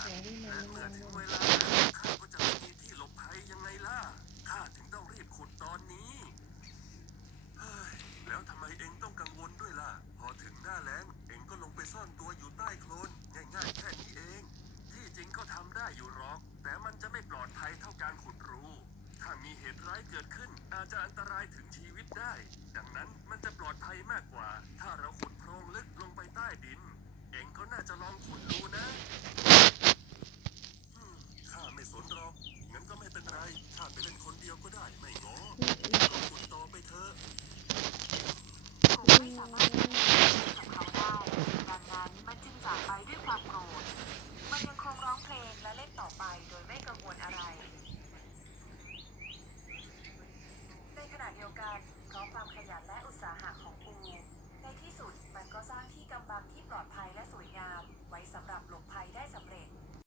เสียงที่มัน และ ไม่ เมื่อ รู้ ถึง เรื่ เว อง ลานั้นข้าก็จะไม่มีที่หลบภัยยังไงล่ะข้าถึงต้องรีบขุดตอนนี้เฮ้ยแล้วทำไมเองต้องกังวลด้วยล่ะพอถึงหน้าแล้งเองก็ลงไปซ่อนตัวอยู่ใต้โคลนง่ายๆแค่นี้เองที่จริงก็ทำได้อยู่หรอกแต่มันจะไม่ปลอดภัยเท่าการขุดรูถ้ามีเหตุร้ายเกิดขึ้นอาจจะอันตรายถึงชีวิตได้ดังนั้นมันจะปลอดภัยมากกว่าถ้าเราขุดโพรงลึกลงไปใต้ดินเองก็น่าจะลองขุดดูนะข้าไม่สนหรอกงั้นก็ไม่เป็นไรข้าไปเล่นคนเดียวก็ได้ไม่ง้อก็ขุดต่อไปเถอะผมไม่สามารถที่จะพูดกับเขาได้ดังนั้นมันจึงจากไปด้วยความโกรธมันยังคงร้องเพลงและเล่นต่อไปโดยไม่กังวลอะไรในขณะเดียวกันเพราะความขยันและอุตสาหะของ